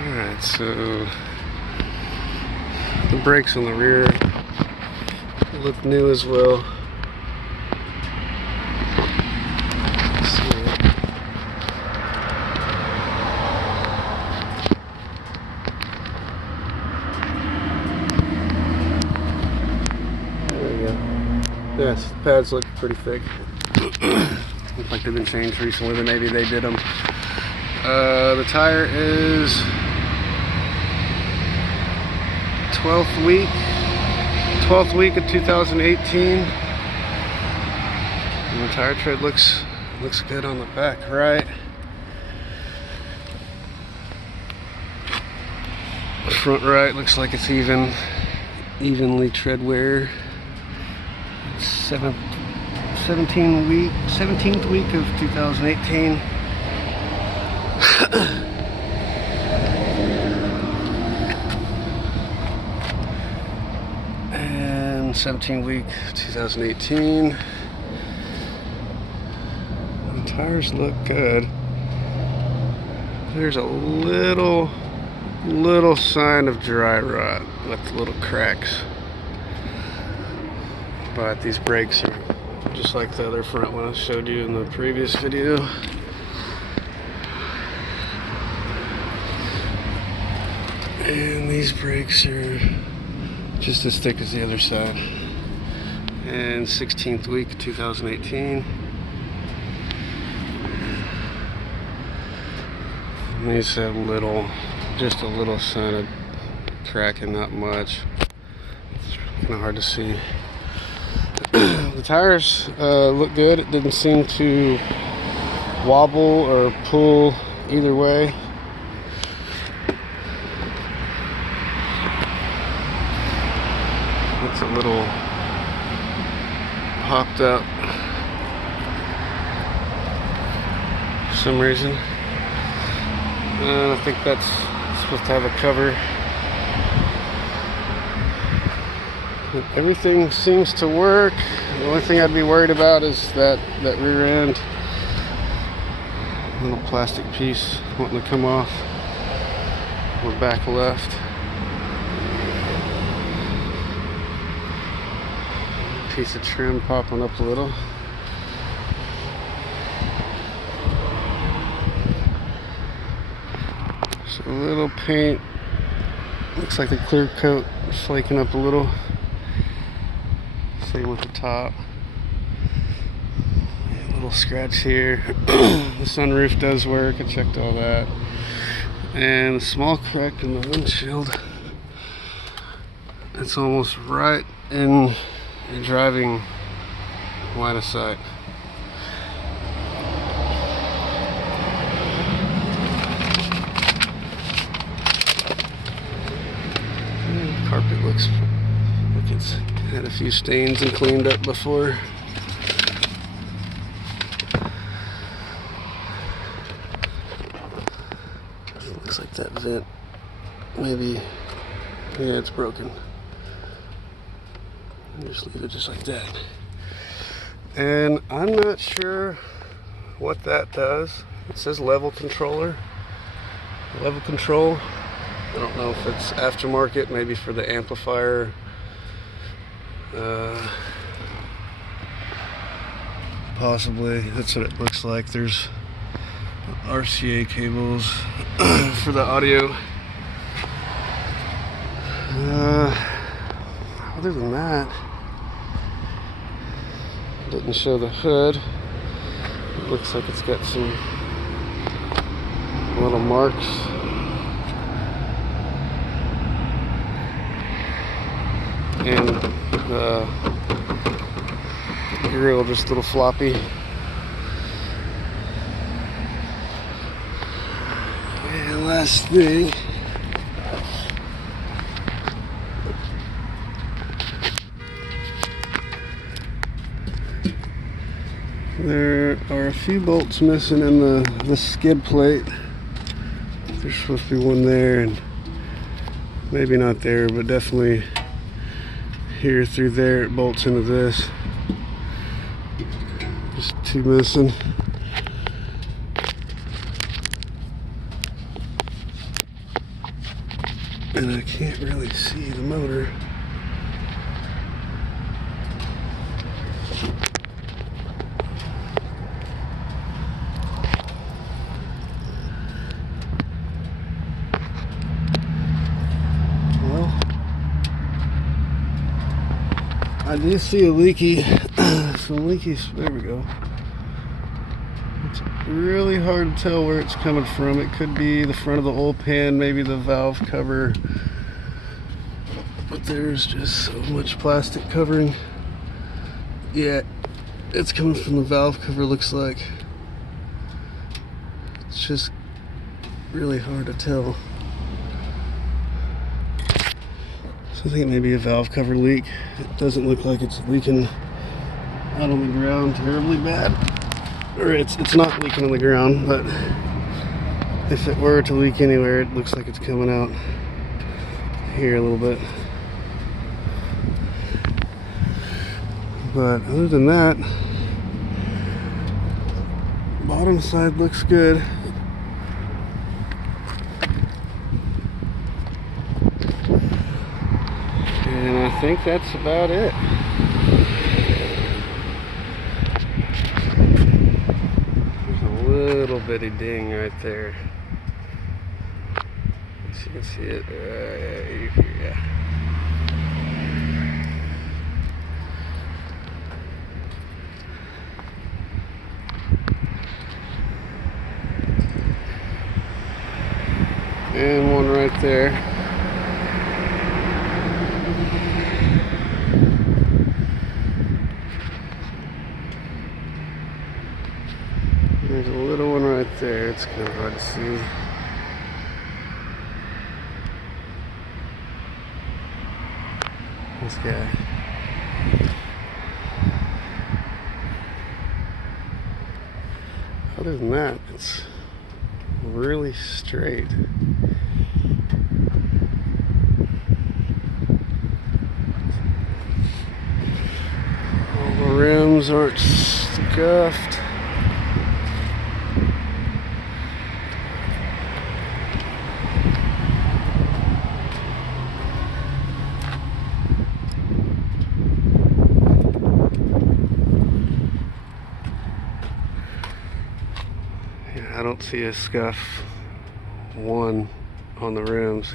Alright, so the brakes on the rear look new as well. Let's see. There we go. Yes, the pads look pretty thick. Look like they've been changed recently, but maybe they did them. The tire is 12th week of 2018. And the tire tread looks good on the back right. The front right looks like it's evenly tread wear. 17th week of 2018. And 17th week 2018. The tires look good. There's a little sign of dry rot with little cracks, but these brakes are just like the other front one I showed you in the previous video. And these brakes are just as thick as the other side. And 16th week 2018. And these have just a little sign of cracking, not much. It's kind of hard to see. The tires look good. It didn't seem to wobble or pull either way. It's a little popped up for some reason. I think that's supposed to have a cover. Everything seems to work. The only thing I'd be worried about is that rear end. Little plastic piece wanting to come off on the back left. Piece of trim popping up a little. So a little paint. Looks like the clear coat is flaking up a little. Same with the top. A little scratch here. The sunroof does work. I checked all that. And a small crack in the windshield. It's almost right in your driving line of sight. Carpet looks like it's had a few stains and cleaned up before. Looks like that vent maybe, yeah, it's broken. Just leave it just like that. And I'm not sure what that does. It says level control. I don't know if it's aftermarket, maybe for the amplifier. Possibly. That's what it looks like. There's RCA cables for the audio. Other than that, didn't show the hood. It looks like it's got some little marks. And the grill just a little floppy. And last thing, there are a few bolts missing in the skid plate. There's supposed to be one there, and maybe not there, but definitely here through there it bolts into this. Just two missing. and I can't really see the motor. Well, I do see a leaky, there we go. It's really hard to tell where it's coming from. It could be the front of the oil pan, maybe the valve cover. But there's just so much plastic covering. Yeah, it's coming from the valve cover, looks like. It's just really hard to tell. So I think it may be a valve cover leak. It doesn't look like it's leaking out on the ground terribly bad. Or it's not leaking on the ground, but if it were to leak anywhere, it looks like it's coming out here a little bit. But other than that, bottom side looks good. And I think that's about it. There's a little bitty ding right there. So you can see it right here. And one right there. There's a little one right there. It's kind of hard to see. This guy. Other than that, it's really straight. All the rims aren't scuffed. I don't see a scuff one on the rims.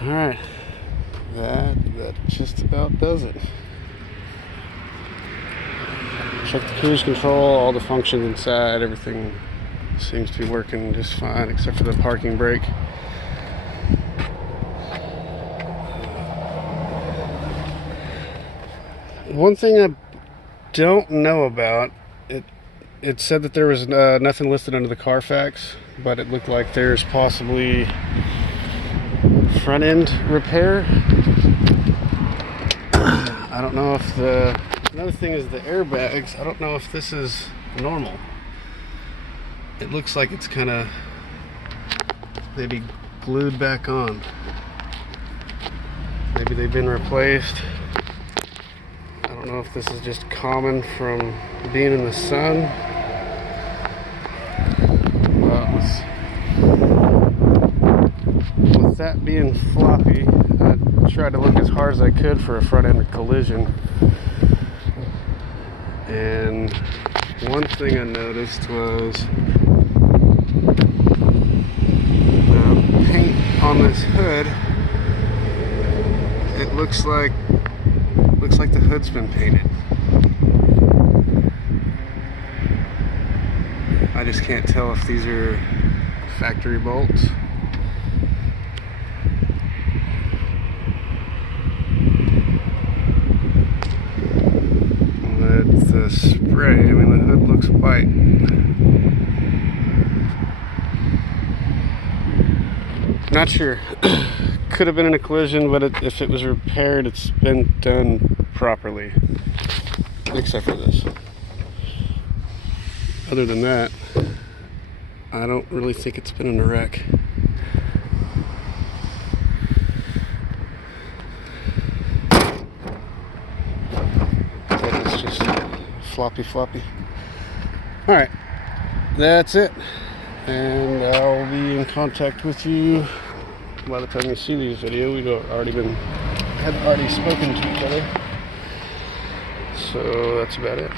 Alright, that just about does it. Check the cruise control, all the functions inside, everything seems to be working just fine except for the parking brake. One thing I don't know about, it said that there was nothing listed under the Carfax, but it looked like there's possibly front end repair. I don't know if another thing is the airbags. I don't know if this is normal. It looks like it's kind of maybe glued back on. Maybe they've been replaced. I don't know if this is just common from being in the sun. But with that being floppy, I tried to look as hard as I could for a front end collision. And one thing I noticed was the paint on this hood. It looks like the hood's been painted. I just can't tell if these are factory bolts. That's the spray. I mean, the hood looks white. Not sure. Could have been in a collision, but if it was repaired, it's been done properly, except for this. Other than that, I don't really think it's been in a wreck. It's just floppy. Alright, that's it. and I'll be in contact with you by the time you see these videos. We've already spoken to each other, so that's about it.